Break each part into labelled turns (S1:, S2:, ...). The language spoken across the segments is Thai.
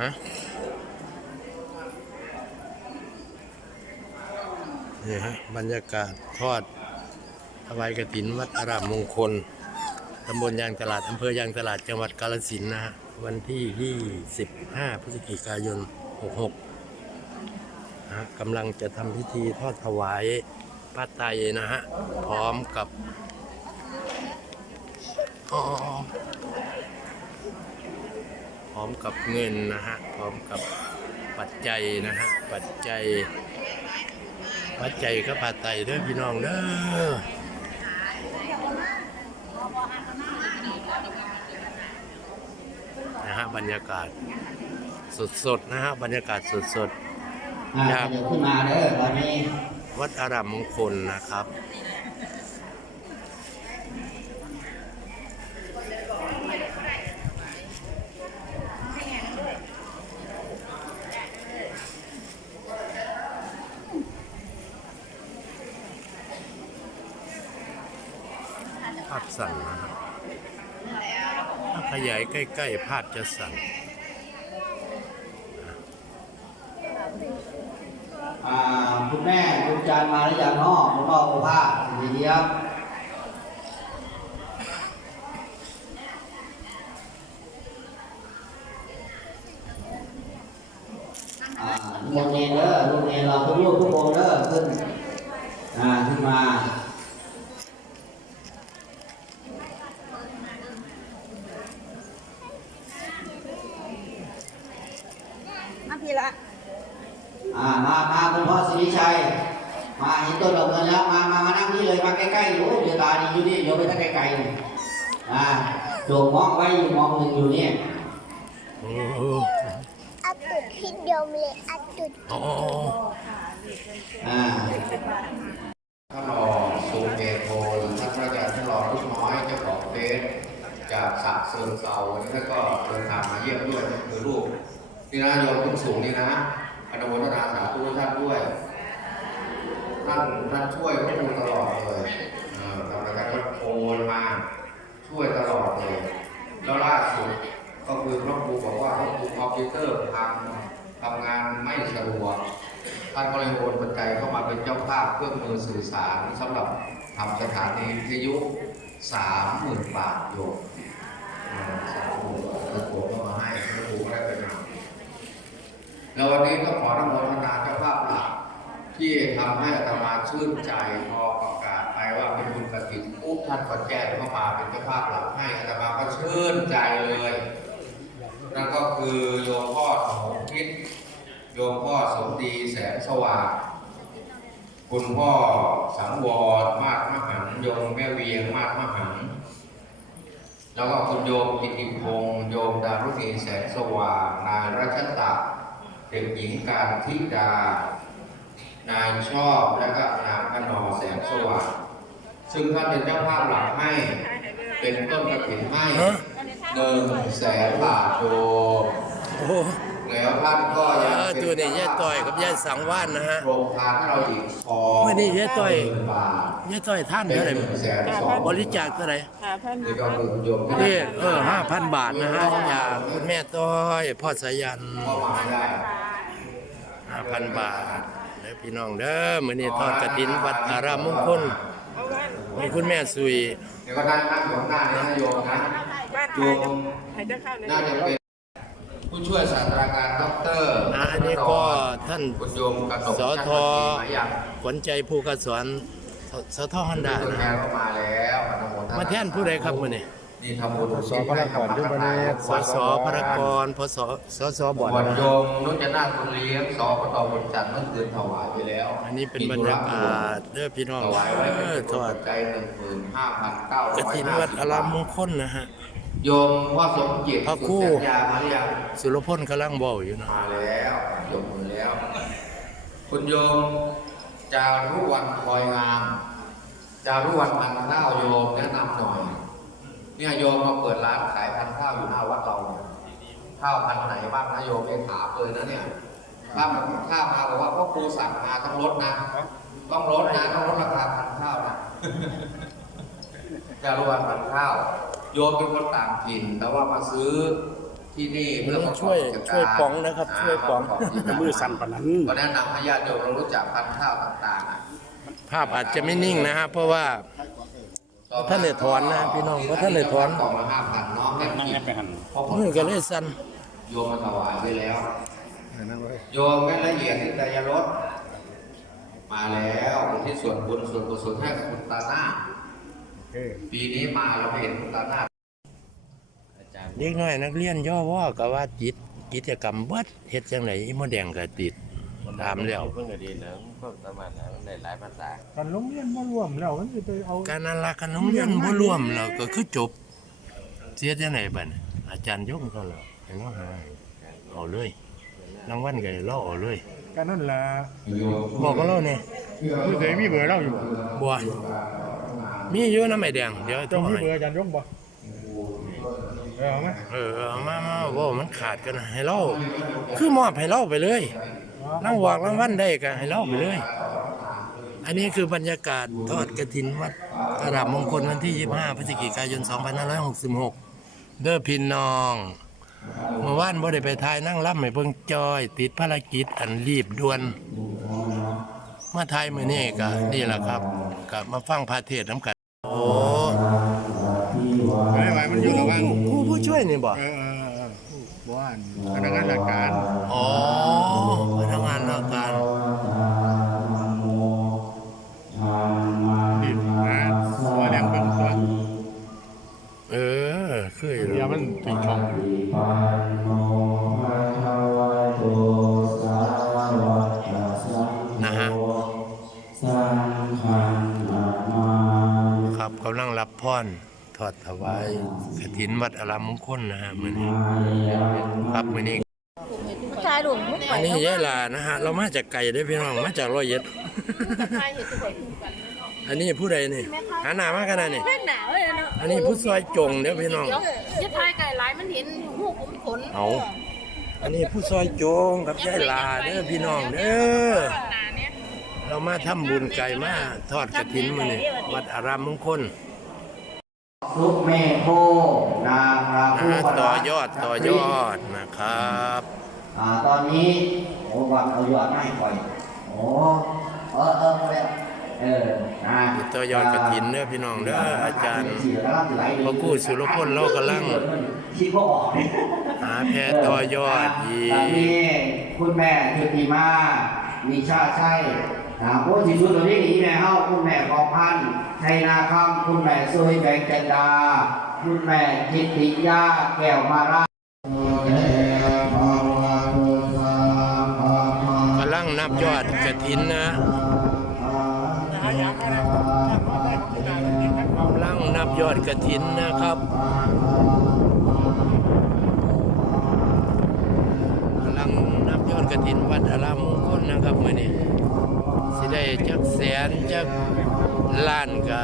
S1: ฮะนี่ฮะบรรยากาศทอดถวายกฐินวัดอารามมงคลตำบลยางตลาดอำเภอยางตลาดจังหวัดกาฬสินนะฮะวันที่ 25 พฤศจิกายน 66นะฮะกำลังจะทำพิธีทอดถวายพระไตรนะฮะ พร้อมกับอ๋อ พร้อมกับเงินนะฮะพร้อมกับปัจจัยนะฮะปัจจัย ปัจจัยก็ปาไตรเด้อพี่น้องเด้อนะฮะบรรยากาศสดๆนะฮะบรรยากาศสด
S2: อ่า
S1: ครับ
S2: เดี๋ยวขึ้นมาเด้อตอนนี้
S1: ๆวัดอารามมงคลนะครับ สั่นนะฮะถ้าขยายใกล้ๆภาพจะสั่น
S2: คุณแม่คุณจันมาหรือยังนาะคุณพ่อคุณพ่าดีเดียวอ่าลูกเนเด้อลูกเนเราทุกลูกทุกองค์เด้อขึ้นอ่าขึ้นมา
S3: มาพี่ ละ
S2: อ่ามามาคุณพ่อสิริชัย มาเห็นต้นดอกเงินแล้วมามามานั่งนี่เลยมาใกล้ๆอยู่เดี๋ยวตาดีอยู่นี่เดี๋ยวไปตั้งไกลๆนี่อ่าโจมมองไว้อยู่มองหนึ่งอยู่นี่
S1: โอ้โห
S4: อัดตุดที่เดียวเลยอัดตุด
S1: อ๋อ
S2: อ่า
S5: ท่านรองสูเกโทหรือท่านพระอาจารย์ท่านรองลูกน้อยเจ้าของเฟสจากสักเซิงเซาวันนี้ท่านก็เดินทางมาเยี่ยมด้วยคือลูก นี่นะโยมขึ้นสูงนี่นะอนุโมทนาสาธุท่านด้วยท่านท่านช่วยพวกคุณตลอดเลยเออทำรายการก็โอนมาช่วยตลอดเลย แล้วล่าสุดก็คือพระครูบอกว่าพระครูคอมพิวเตอร์ทำทำงานไม่สะดวกท่านก็เลยโอนปัจจัยเข้ามาเป็นเจ้าภาพเครื่องมือสื่อสารสำหรับทำสถานีวิทยุสามหมื่นบาทโยมสามหมื่นบาทแล้วผมก็มาให้พระครูก็ได้ไปนำ แล้ววันนี้ก็ขออนุโมทนาเจ้าภาพหลักที่ทำให้อาตมาชื่นใจพอประกาศไปว่าเป็นบุญกฐินปุ๊บท่านก็แจ้งเข้ามาเป็นเจ้าภาพหลักให้อาตมาก็ชื่นใจเลยนั่นก็คือโยมพ่อสมคิดโยมพ่อสมดีแสงสว่างคุณพ่อสังวรมาศมหันโยมแม่เวียงมาศมหันแล้วก็คุณโยมกิติพงษ์โยมดารุณีแสงสว่างนายรัชตะ ด็กหญิงการทิดา นายชอบและก็นางพนอแสงสว่างซึ่งท่านเป็นเจ้าภาพหลักให้เป็นต้นกระถิ่นให้หนึ่งแสนบาทโยม
S1: โอ้โห
S5: แล้วท่านก็ยัง
S1: เออ
S5: เป็
S1: ตัวนี้ยายต่อยกับยายสังวานนะฮะ
S5: โรงทานให้เราอีกสอง
S1: เมื่อนี้ยายต้อย
S5: หมื่นบาท
S1: ยายต่อยท่าน
S5: เป็น
S1: เท่าไหร่
S5: หนึ่งแสนสอง
S1: บริจาคเท่าไหร่
S3: ค่ะพัน
S5: นี่ก็คือโยมที่
S1: นี่เออห้าพันบาทนะฮะจากคุณแม่ต้อยพ่อสายัน
S5: เข้ามาได้
S1: ห้าพันบาทเด้อพี่น้องเด้อมื้อนี้ทอดกฐินวัดอารามมงคล
S3: เอาวัน
S1: ของคุณแม่สุย
S5: เดี๋ยวก็นั่งนั่งอยู่ข้างหน้านี้นะโยมนะ
S3: บ้าน
S5: โย
S3: ใคร
S5: ม
S3: ใครจะเข้าใน
S5: น่าจะเป็น ผู้ช่วยศาสตราจารย์ด็อกเตอร์
S1: อ่าอันนี้ก็ท่าน
S5: คุณโยมกระหนก
S1: สท
S5: ชัดมาอย่าง
S1: ขวัญใจผู้กสอนสทฮอนดา
S5: ตัว
S1: นะ
S5: แทนเข้ามาแล้วอนุโมทนา
S1: มาแทนผู้ใดครับมื้อนี้
S5: นี่ทำบุญสพระกรด้วยมา
S1: สสพระกรพสสสบ่อน
S5: วัน
S1: นะ
S5: โยมนุจนาถคุณเลี้ยงสปตบุญจันทร์เมื่อคืนถวายไปแล้ว
S1: อันนี้เป็นบรรยากาศเด้อพี่น้อง
S5: ถวายไว้
S1: เอ
S5: เป็น
S1: อทอด
S5: ใจหนึ่งหมื่นห้าพันเก้าร้อย
S1: กฐินวัดอารามมงคลนะฮะ
S5: โยมพ่อสมเกียรติ
S1: พระครู
S5: สุสัญญามาหรือยัง
S1: สุรพลกำลังเว้าอยู่นะ
S5: มาแล้วโยมมาแล้ว คุณโยมจารุวันคอยงามจารุวันพันข้าวโยมแนะนำหน่อย เนี่ยโยมมาเปิดร้านขายพันข้าวอยู่หน้าวัดเราเนี่ยข้าวพันไหนบ้างนะโยมเองถามเลยนะเนี่ยถ้าแบบข้าวมาบอกว่าพ่อครูสั่งมาต้องลดนะ ต้องลดนะต้องลดราคาพันข้าวนะจารุวันพันข้าว โยมเป็นคนต่างถิ่นแต่ว่ามาซื้อที่นี่เพื่อประกอบ
S1: ช่วย
S5: กิจการ
S1: ช่วยป๋องนะครับช่วยป๋องา
S5: ประกบกิจการ
S6: มือสั่นปานนั้น
S5: ก็แนะนำให้ญาติโยมเรารู้จักพันธุ์ข้าวต่างๆอะ
S1: ภาพอาจจะไม่นิ่งนะฮะเพราะว่าท่านได้ถอนนะพี่น้องว่าท่านได้ถอน
S5: กล่องละห้าพันเนาะให้
S6: นั่ง
S5: กิ
S6: แอ
S5: น
S6: บไปหัน
S5: เพราะผม
S1: มือก็เลยสั่น
S5: โยมมาถวายไปแล้ว โยมไม่ละเอียดที่แต่ยรถมาแล้วคนที่ส่วนบุญส่วนกุศลให้กับคุณตาหน้า ปีนี้มาเราไม่เห็นคุณตาหน้า
S1: เด็กน้อยนักเรียนย่อว่าก็ว่าจิตกิจกรรมเบิดเฮ็ดจังไดอีโมแดงก็ติด ถามแล้ว
S7: เพิ่งก็ดีนะก็สามารถแล้วมันได้หลายภาษา
S6: กันโรงเรียนมารวมแล้วมันสิไปเอา
S1: การนั่นละขนมเรียนบ่รวมแล้วก็คือจบ เสียจังไดบัดนี้อาจารย์ยงก็แล้วให้เราหาเอาเลยรางวัลก็ให้เราเอาเลย
S6: กันนั่นล่ะ
S1: บอกกับเราแน่
S6: คือเคยมีเบอร์เราอยู่บ่
S1: บ่มีอยู่นำไอ้แดง เดี๋ยวต้
S6: ต้
S1: อ
S6: องงมี
S1: ให้
S6: เบอร์อาจารย์ยงบ่เออเอาไหม
S1: เออเอามามาเว่ามันขาดกันให้เราคือมอบให้เราไปเลยรางวัลรางวัลได้ก็ให้เราไปเลย อันนี้คือบรรยากาศทอดกระถินวัดกระดับมงคลวันที่ 25พฤศจิกายน 2566 เด้อพี่น้องเมื่อวานบ่ได้ไปทายนั่งรับให้เบิ่งจอย ติดภารกิจอันรีบด่วน มาทายมื้อนี้ก็นี่แหละครับก็มาฟังพระเทศน์น้ำกันโอ้
S6: ไม่ไหวมันอยู่ระหว่าง
S1: ครูผู้ช่วยนี่บ่
S6: เออเออเออบ่อันพนักงานราชการ
S1: อ๋อพนักงานราชการ
S6: ดินนะตัวแดงเบิ่งตัว
S1: เออคือ
S6: เดี๋ยวมันติดช่อง
S1: อดถวายกฐินวัดอารามมงคลนะฮะมื้อนี้ครับมื้อนี้
S3: ชายหลวงมุกไป
S1: อันนี้ยายหลานะฮะ เรามาจากไก่ได้อพี่น้องมาจากร้อยเอ็ด
S3: ชายเห็นตัวคู่กัน
S1: อันนี้ผู้ใดนี่หาหน้ามากันนะนี่
S3: แม่หนาวเลยเนาะ
S1: อันนี้ผู้ซอยจงเด้อพี่น้อง
S3: เดี๋ยวจะทายไก่หลายมันเห็นหูผมขน
S1: เอาอันนี้ผู้ซอยจงกับยายหลาเด้อพี่น้องเด้อ
S3: หนาเนี่ย
S1: เรามาทำบุญไก่มาทอดกระถินมื้อนี้วัดอารามมงคล
S2: สุเมโทนาพระ
S1: นะ
S2: ผู้
S1: ฮะ
S2: ประ
S1: ต่อ
S2: ดับ
S1: ยอดต่อยอดนะครับ
S2: อ่าตอนนี้โอ้วัดเอายอดไม่ปล่อยโอ้เออเออเอาแล้วเออนะ
S1: ต่อยอดกระถินเด้อพี่น้องเด้ออาจารย์พระครูสุรพลเรากำลัง
S2: คิดว่าออกเนี่ย
S1: หาแพรต่อยอดอี
S2: ตอนนี้คุณแม่จุติมามีชาติใช่ นะพวกที่สุดตัวนี้นี่แม่เฮาคุณแม่กองพันธุ์ชัยนาคำคุณแม่ซุยแบงจันดา คุณแม่จิตติยาแก้วมารา
S1: กำลังนับยอดกระถินนะกำลังนับยอดกระถินนะครับกำลังนับยอดกระถินวัดอารามมงคลนะครับเมื่อนี้ สิได้จักแสนจักล้านก็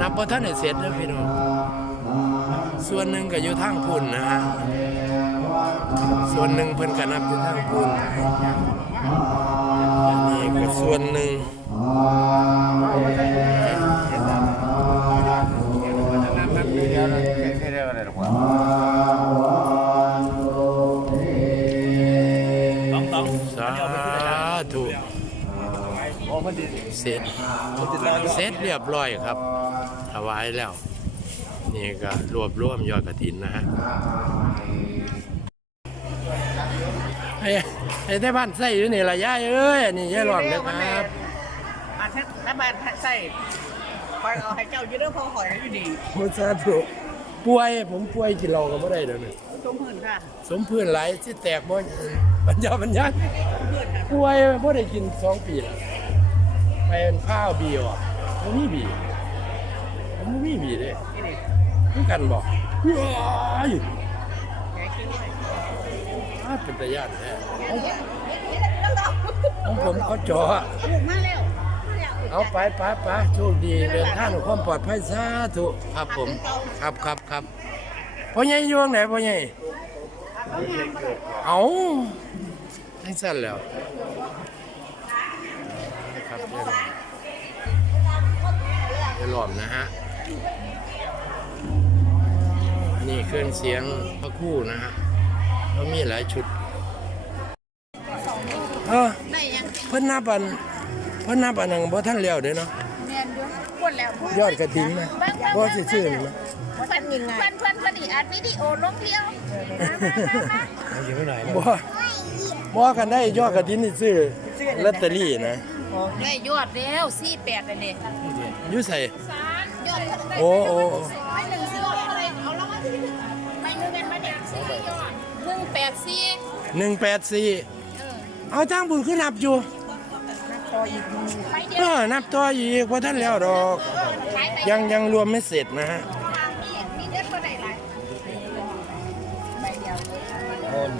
S1: นับพอท่านเสร็จแล้วพี่น้องส่วนหนึ่งก็อยู่ทางพุ่นนะฮะส่วนหนึ่งเพิ่นก็นับอยู่ทางพุ่นนี่ก็ส่วนหนึ่ง เสร็จเสร็จเรียบร้อยครับถวายแล้ว นี่ก็รวบรวมยอดกระถินนะฮะไอ้ไอ้ที่บ้านใส่อยู่นี่ละยายเอ้ยอันนี่ยายหลอมเด้อครับ
S3: อาถ้าถ้าบ้านใส่คอยเอาให้เจ้าอยู่เรื่องพอหอยอยู่ดี
S1: มุสาธุป่วยผมป่วยกินเหล้าก็บ่ได้เดี๋ยวนี้
S3: สมพื้นค่ะ
S1: สมพื้นหลายสิแตกบ่ปัญญาปัญญาป่วยบ่ได้กินสองปีแล้วไป เป็นข้าวบีอะบ่มีบีผมบ่มีบีเด้คือกันบ่ว้ายอ้าเป็นตาย่านแท้ของผมเขาเจาะ
S3: ลูกมาแล้ว
S1: เอาไปไปไปโชคดีเดินทางด้วยความปลอดภัยสาธุครับผม ครับครับครับพ่อใหญ่อยวงไหนพ่อใหญ่เอาทั้งสั้นแล้วนะ ครับเดี๋ยวหลอมเดี๋ยวหลอมนะฮะ นี่เครื่องเสียงพระคู่นะฮะเขามีหลายชุดเออ
S3: ได้ยัง
S1: เพิ่นนับอันเพิ่นนับอันนั้นบ่ทันแล้วเด้เนาะ
S3: เรียนอยู่ปวดแล้ว
S1: ยอดกระถิ่นนะบ่สิชื่อเลยนะ
S3: เพื่อนยังไงเพื่อนเพื่อนเพื่อนอีอัดวิดีโอลงเดียว
S1: บ่บ่กันได้ยอดกระถิ่นนี่ซื้อ ลอตเตอรี่นะ
S3: ได้ยอดแล้วสี่แปดเลยเนี่ย
S1: อยู่ไส
S3: ยอด
S1: โอ้โอ้โอ้
S3: ไม่หนึ่งสี่ยอดอะไรเอาแล้วไม่นึกกันมาเด็กสี่ยอดหนึ่งแปดสี่
S1: 184เอาทางบุญคือนับอยู่
S3: ไปเดี
S1: เอ
S3: ยว
S1: อนับต่ออีกบ่ทันแล้วดอก
S3: ขายไป
S1: ยังยังรวมไม่เสร็จนะฮะ